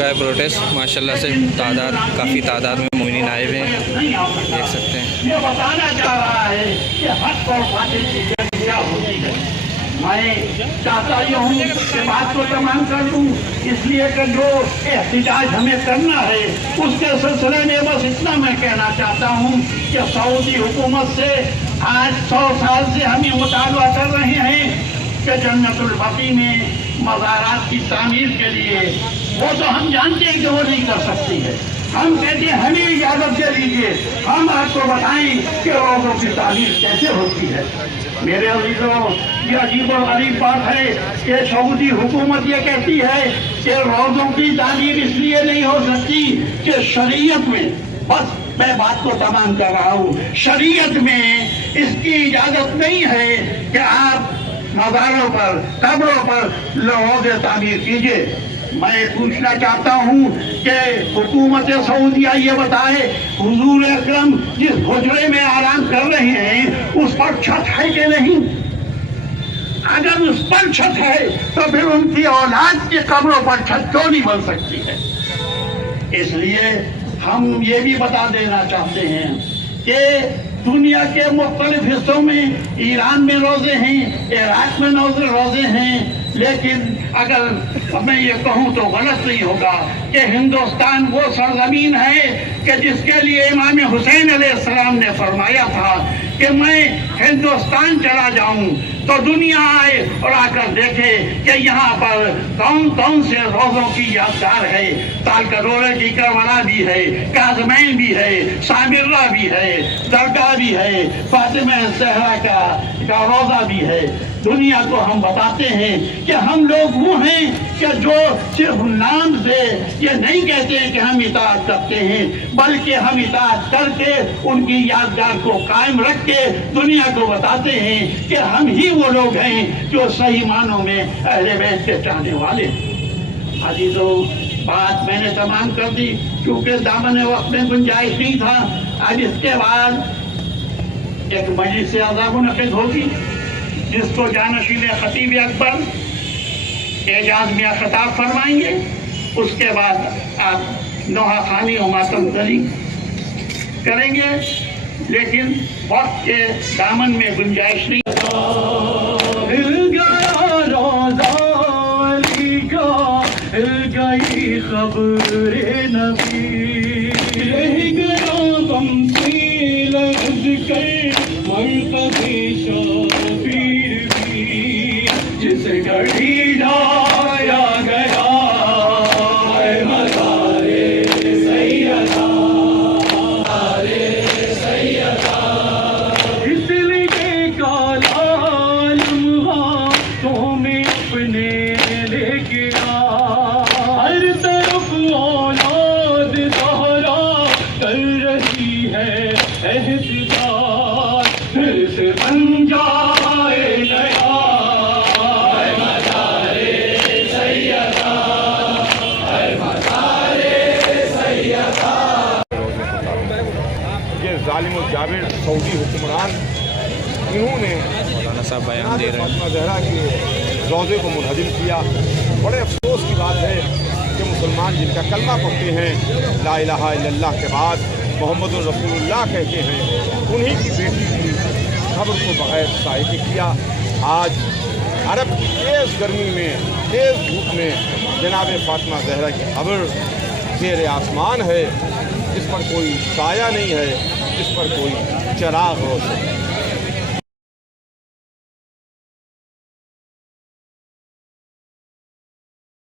Protest ماشاءاللہ سے کافی تعداد میں مومنین آئے ہوئے ہیں، دیکھ سکتے ہیں۔ یہ بتانا چاہ رہا ہے کہ حق اور باطل کی جنگ کیا ہوتی ہے۔ میں چاہتا یہ ہوں کہ بات کو تمام کر دوں، اس لیے کہ جو احتجاج ہمیں کرنا ہے اس کے سلسلے میں بس اتنا میں کہنا چاہتا ہوں کہ سعودی حکومت سے آج 100 سال سے ہم یہ مطالبہ کر رہے ہیں کہ جنت البقیع میں مزارات کی تعمیر کے لیے وہ تو ہم جانتے ہیں کہ وہ نہیں کر سکتی ہے، ہم کہتے ہیں ہمیں اجازت دے دیجیے، ہم آپ کو بتائیں کہ روزوں کی تعمیر کیسے ہوتی ہے۔ میرے عزیزوں، یہ عجیب و غریب بات ہے کہ سعودی حکومت یہ کہتی ہے کہ روزوں کی تعمیر اس لیے نہیں ہو سکتی کہ شریعت میں، بس میں بات کو تمام کر رہا ہوں، شریعت میں اس کی اجازت نہیں ہے کہ آپ مزاروں پر، قبروں پر روزے تعمیر کیجیے۔ میں پوچھنا چاہتا ہوں کہ حکومت سعودیہ یہ بتائے حضور اکرم جس حجرے میں آرام کر رہے ہیں اس پر چھت ہے کہ نہیں؟ اگر اس پر چھت ہے تو پھر ان کی اولاد کی قبروں پر چھت کیوں نہیں بن سکتی ہے؟ اس لیے ہم یہ بھی بتا دینا چاہتے ہیں کہ دنیا کے مختلف حصوں میں ایران میں روزے ہیں، عراق میں روزے ہیں، لیکن اگر میں یہ کہوں تو غلط نہیں ہوگا کہ ہندوستان وہ سرزمین ہے کہ جس کے لیے امام حسین علیہ السلام نے فرمایا تھا کہ میں ہندوستان چلا جاؤں تو دنیا آئے اور آ کر دیکھے کہ یہاں پر کون کون سے روزوں کی یادگار ہے۔ تالکٹورے کی کربلا بھی ہے، کاظمین بھی ہے، سامرہ بھی ہے، درگاہ بھی ہے، فاطمہ زہرا کا روزہ بھی ہے۔ دنیا کو ہم بتاتے ہیں کہ ہم لوگ وہ ہیں کہ جو صرف نام سے یہ نہیں کہتے ہیں کہ ہم اطاعت کرتے ہیں، بلکہ ہم اطاعت کر کے ان کی یادگار کو قائم رکھ کے دنیا کو بتاتے ہیں کہ ہم ہی وہ لوگ ہیں جو صحیح معنوں میں اہل بیت کے چاہنے والے ہیں۔ عزیزوں، بات میں نے تمام کر دی کیونکہ دامن وقت میں گنجائش نہیں تھا۔ اب اس کے بعد ایک مجلس اعضا منعقد ہوگی جس کو جانشین خطیب اکبر اعجاز میاں خطاب فرمائیں گے، اس کے بعد آپ نوحہ خوانی و ماتم گزاری کریں گے، لیکن وقت کے دامن میں گنجائش نہیں۔ خبر نبی رہ گیا غم سے لرز کر مرکز شبیر بھی، جس گھڑی لایا گیا ہے مزار سیدہ، اس لیے کالا لمحہ تو میں اپنے لے کے اولاد زہرا کر رہی ہے احتجاج، پھر سے بن جائے نیا مزار سیدہ، مزار سیدہ۔ یہ ظالم و جابر سعودی حکمران انہوں نے مولانا صاحب بیان دے رہے ہیں۔ فاطمہ زہرا کے روضے کو منہدم کیا۔ بڑے افسوس کی بات ہے کہ مسلمان جن کا کلمہ پڑھتے ہیں، لا الہ الا اللہ کے بعد محمد رسول اللہ کہتے ہیں، انہی کی بیٹی کی قبر کو بغیر سائے کے کیا۔ آج عرب کی تیز گرمی میں، تیز دھوپ میں جناب فاطمہ زہرا کی قبر زیر آسمان ہے، جس پر کوئی سایہ نہیں ہے، جس پر کوئی چراغ روشن ہے۔